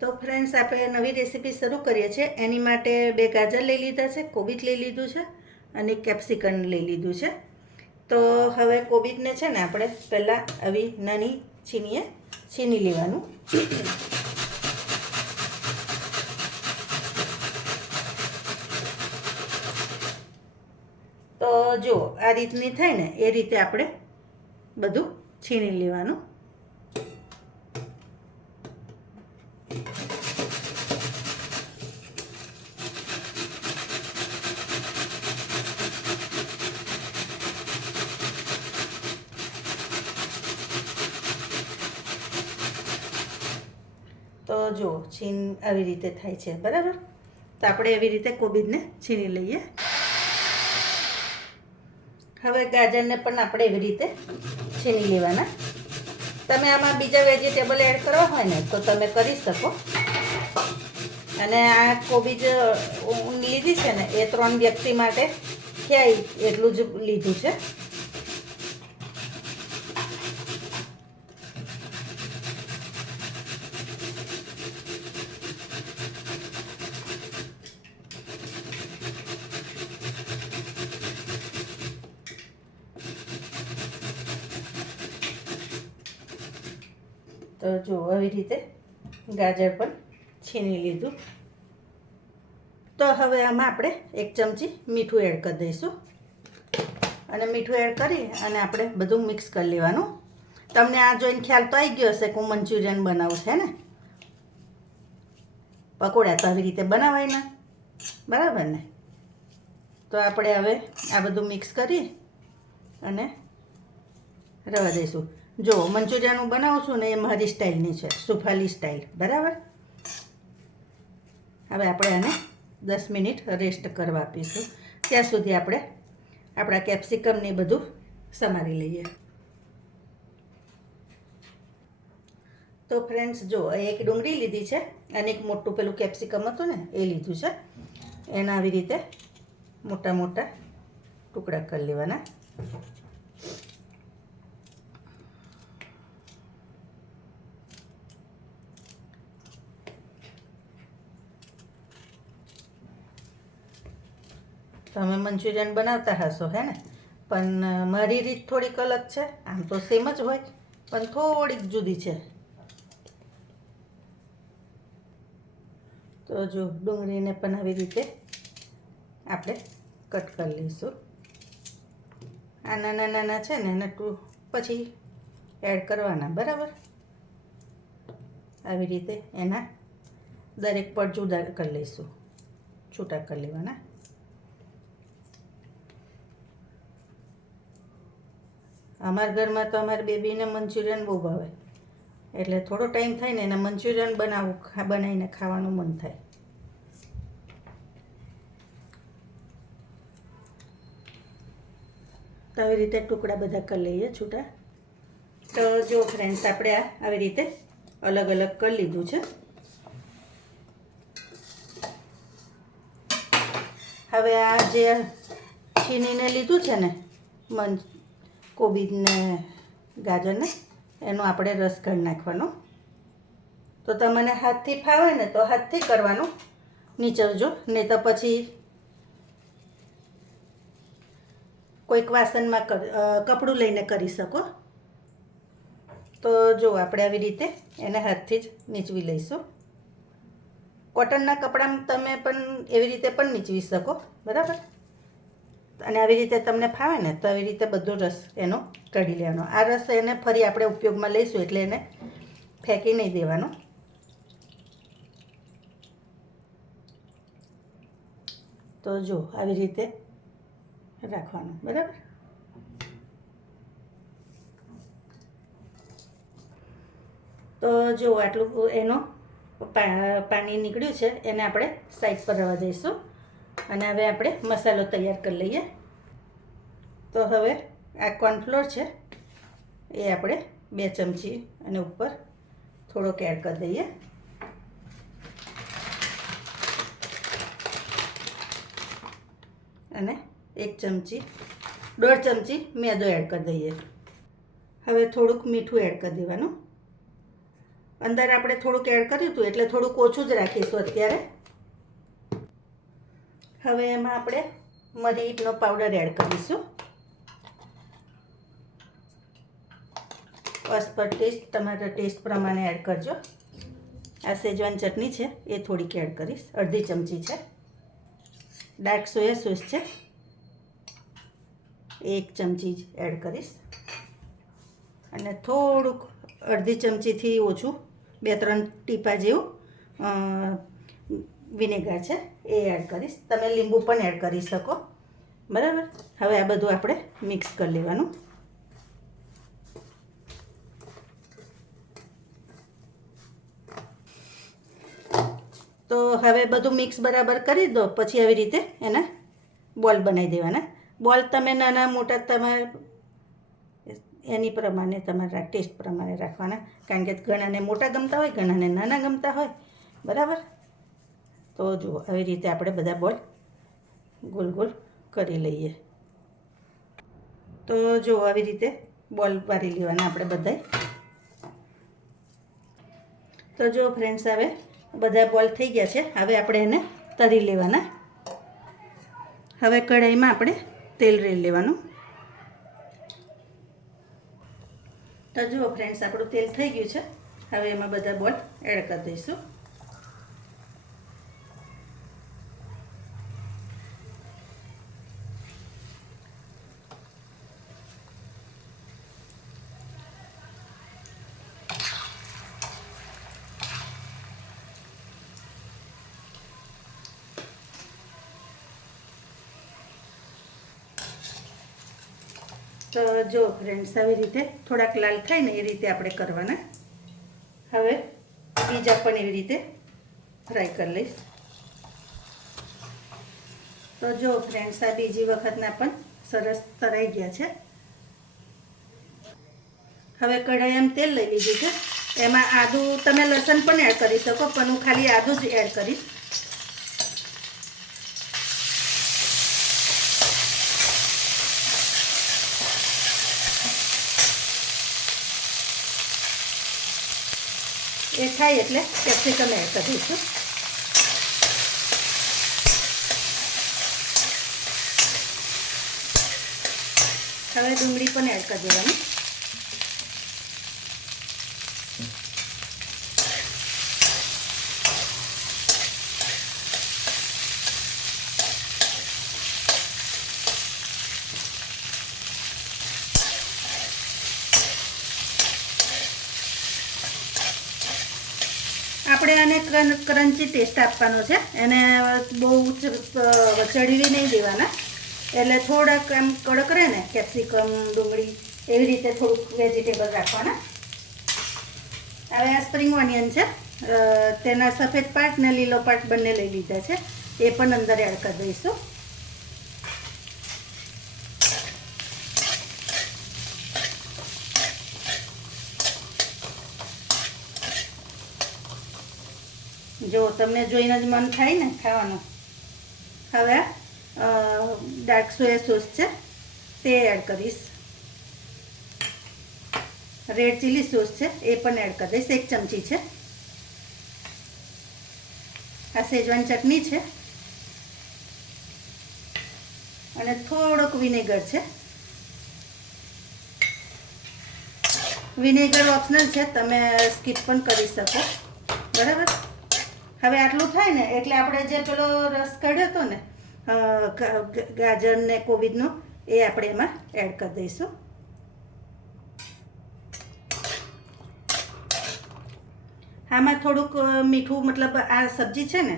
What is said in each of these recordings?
તો ફ્રેન્ડ્સ, આપણે નવી રેસીપી શરૂ કરીએ છીએ. એની માટે 2 ગાજર લઈ લીધા છે, કોબીજ લઈ લીધું છે અને કેપ્સિકમ લઈ લીધું છે. તો હવે કોબીજને છે ને આપણે પહેલાં આવી નાની છીણીએ છીણી લેવાનું. તો જો આ રીતની થાય ને એ રીતે આપણે બધું છીણી લેવાનું. તો જો છીણ આવી રીતે થાય છે, બરાબર. તો આપણે એવી રીતે કોબીજને છીણી લઈએ. હવે ગાજરને પણ આપણે એવી રીતે છીણી લેવાના. તમે આમાં બીજા વેજીટેબલ એડ કરવા હોય ને તો તમે કરી શકો. અને આ કોબીજ લીધી છે ને એ 3 વ્યક્તિ માટે થાય એટલું જ લીધું છે. તો જો આવી રીતે ગાજર પણ છીણી લીધું. તો હવે આમાં આપણે 1 ચમચી મીઠું એડ કરી દઈશું. અને મીઠું એડ કરી અને આપણે બધું મિક્સ કરી લેવાનું. તમને આ જોઈને ખ્યાલ તો આવી ગયો હશે કે હું મંચુરિયન બનાવું છે ને. પકોડા તો આવી રીતે બનાવાય ને, બરાબર ને. તો આપણે હવે આ બધું મિક્સ કરી અને રવા દઈશું. જો મંચુરિયન હું બનાવું છું ને એ મારી સ્ટાઇલની છે, સુફાલી સ્ટાઇલ, બરાબર. હવે આપણે આને 10 મિનિટ રેસ્ટ કરવા આપીશું. ત્યાં સુધી આપણે આપણા કેપ્સિકમને બધું સમારી લઈએ. તો ફ્રેન્ડ્સ, જો એક ડુંગળી લીધી છે અને એક મોટું પેલું કેપ્સિકમ હતું ને એ લીધું છે. એના આવી રીતે મોટા મોટા ટુકડા કરી લેવાના. તમે મંચુરિયન બનાવતા હશો હે ને, પણ મારી રીત થોડીક અલગ છે. આમ તો સેમ જ હોય પણ થોડીક જુદી છે. તો જો ડુંગળીને પણ આવી રીતે આપણે કટ કરી લઈશું. આ નાના નાના છે ને એને પછી એડ કરવાના, બરાબર. આવી રીતે એના દરેક પર જુદા કરી લઈશું, છૂટા કરી લેવાના. અમારા ઘરમાં તો અમારી બેબીને મંચુરિયન બહુ ભાવે, એટલે થોડો ટાઈમ થાય ને એને મંચુરિયન બનાવીને ખાવાનું મન થાય. તો આવી રીતે ટુકડા બધા કરી લઈએ છૂટા. તો જો ફ્રેન્ડ્સ, આપણે આવી રીતે અલગ અલગ કરી લીધું છે. હવે આ જે છીણીને લીધું છે ને કોબીજને ગાજરને, એનો આપણે રસ કાઢી નાખવાનો. તો તમને હાથથી ફાવે ને તો હાથથી કરવાનું, નીચવજો. નહીં તો પછી કોઈક વાસણમાં કપડું લઈને કરી શકો. તો જો આપણે આવી રીતે એને હાથથી જ નીચવી લઈશું. કોટનના કપડામાં તમે પણ એવી રીતે પણ નીચવી શકો, બરાબર. અને આવી રીતે તમને ફાવે ને તો આવી રીતે બધો રસ એનો કાઢી લેવાનો. આ રસ એને ફરી આપણે ઉપયોગમાં લઈશું એટલે એને ફેંકી નહીં દેવાનો. તો જો આવી રીતે રાખવાનું, બરાબર. તો જો આટલું એનો પાણી નીકળ્યું છે એને આપણે સાઈડ પર રવા દઈશું. અને હવે આપણે મસાલો તૈયાર કરી લઈએ. તો હવે આ કોર્નફ્લોર છે એ આપણે 2 ચમચી અને ઉપર થોડોક એડ કરી દઈએ. અને 1 ચમચી 1.5 ચમચી મેદો એડ કરી દઈએ. હવે થોડુંક મીઠું એડ કરી દેવાનું. અંદર આપણે થોડુંક એડ કર્યું હતું એટલે થોડુંક ઓછું જ રાખીશું અત્યારે. હવે એમાં આપણે મરીનો પાવડર એડ કરીશું. બસ પર ટેસ્ટ તમારા ટેસ્ટ પ્રમાણે એડ કરજો. આ સેજવાન ચટણી છે એ થોડીક એડ કરીશ, અડધી ચમચી છે. ડાર્ક સોયા સોસ છે 1 ચમચી જ એડ કરીશ. અને થોડુંક અડધી ચમચીથી ઓછું 2-3 ટીપા જેવું વિનેગર છે એ એડ કરીશ. તમે લીંબુ પણ એડ કરી શકો. બરાબર. હવે આ બધું આપણે મિક્સ કરી લેવાનું. તો હવે બધું મિક્સ બરાબર કરી દો. પછી આવી રીતે એના બોલ બનાવી દેવાના. બોલ તમે નાના મોટા તમારે એની પ્રમાણે તમારા ટેસ્ટ પ્રમાણે રાખવાના, કારણ કે ઘણાને મોટા ગમતા હોય, ઘણાને નાના ગમતા હોય. બરાબર. તો જુઓ આવી રીતે આપણે બધા બોલ ગોલ ગોલ કરી લઈએ. તો જો આવી રીતે બોલ પાડી લેવાના આપણે બધાય. તો જો ફ્રેન્ડ્સ હવે બધા બોલ થઈ ગયા છે. હવે આપણે એને તળી લેવાના. હવે કઢાઈમાં આપણે તેલ રેડી લેવાનું. તો જુઓ ફ્રેન્ડ્સ આપણું તેલ થઈ ગયું છે. હવે એમાં બધા બોલ એડ કરી દઈશું. તો જો ફ્રેન્ડ્સ આવી રીતે થોડાક લાલ થાય ને એ રીતે આપણે કરવાના. હવે બીજા પણ એવી રીતે ફ્રાય કરી લઈશ. તો જો ફ્રેન્ડ્સ આ બીજી વખતના પણ સરસ તળાઈ ગયા છે. હવે કઢાઈમાં તેલ લઈ લીધું છે. એમાં આદું, તમે લસણ પણ એડ કરી શકો, પણ હું ખાલી આદું જ એડ કરીશ. એ થાય એટલે કેપ્સિકમ એડ કરી દઈશું. હવે ડુંગળી પણ એડ કરી દેવાની. આપણે આને ક્રન્ચી ટેસ્ટ આપવાનો છે. એને બહુ ચડવી નહીં દેવાના. એટલે થોડાક આમ કડક રહે ને, કેપ્સિકમ ડુંગળી એવી રીતે થોડુંક વેજીટેબલ રાખવાના. હવે આ સ્પ્રિંગ ઓનિયન છે, તેના સફેદ પાર્ટ ને લીલો પાર્ટ બંને લઈ લીધા છે. એ પણ અંદર એડ કરી દઈશું. જો તમને જોઈને જ મન થાય ને ખાવાનું. હવે ડાર્ક સોયા સોસ છે તે એડ કરીશ. રેડ ચીલી સોસ છે એ પણ એડ કરી દઈશ. 1 ચમચી છે. આ સેજવાન ચટણી છે અને થોડોક વિનેગર છે. વિનેગર ઓપ્શનલ છે, તમે સ્કીપ પણ કરી શકો. બરાબર. હવે આટલું થાય ને એટલે આપણે જે પેલો રસ કાઢ્યો હતો ને ગાજર ને કોબીજનો, એ આપણે એમાં એડ કરી દઈશું. આમાં થોડુંક મીઠું, મતલબ આ સબ્જી છે ને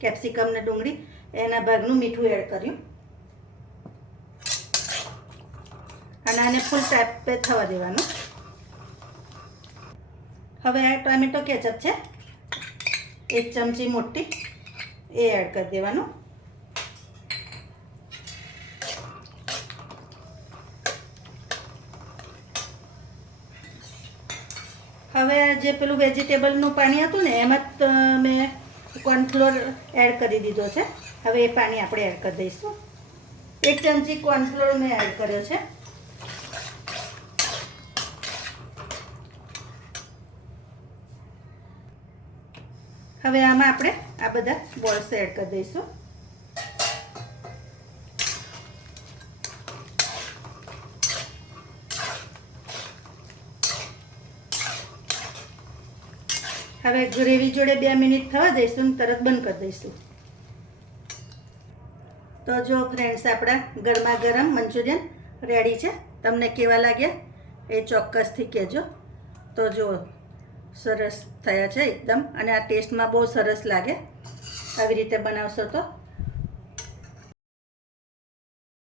કેપ્સિકમ ને ડુંગળી, એના ભાગનું મીઠું એડ કર્યું. અને આને ફૂલ ટાઈપે થવા દેવાનું. હવે આ ટોમેટો કેચઅપ છે 1 ચમચી મોટી, એ એડ કરી દેવાનું. હવે જે પેલું વેજીટેબલનું પાણી હતું ને એમાં મેં કોર્નફ્લોર એડ કરી દીધો છે. હવે એ પાણી આપણે એડ કરી દઈશું. 1 ચમચી કોર્નફ્લોર મેં એડ કર્યો છે. હવે આમાં આપણે આ બધા બોલ્સ એડ કરી દઈશું. હવે ગ્રેવી જોડે 2 મિનિટ થવા દઈશું અને તરત બંધ કરી દઈશું. તો જો ફ્રેન્ડ્સ, આપણા ગરમા ગરમ મંચુરિયન રેડી છે. તમને કેવા લાગ્યા એ ચોક્કસથી કહેજો. તો જો સરસ થયા છે એકદમ, અને આ ટેસ્ટમાં બહુ સરસ લાગે આવી રીતે બનાવશો તો.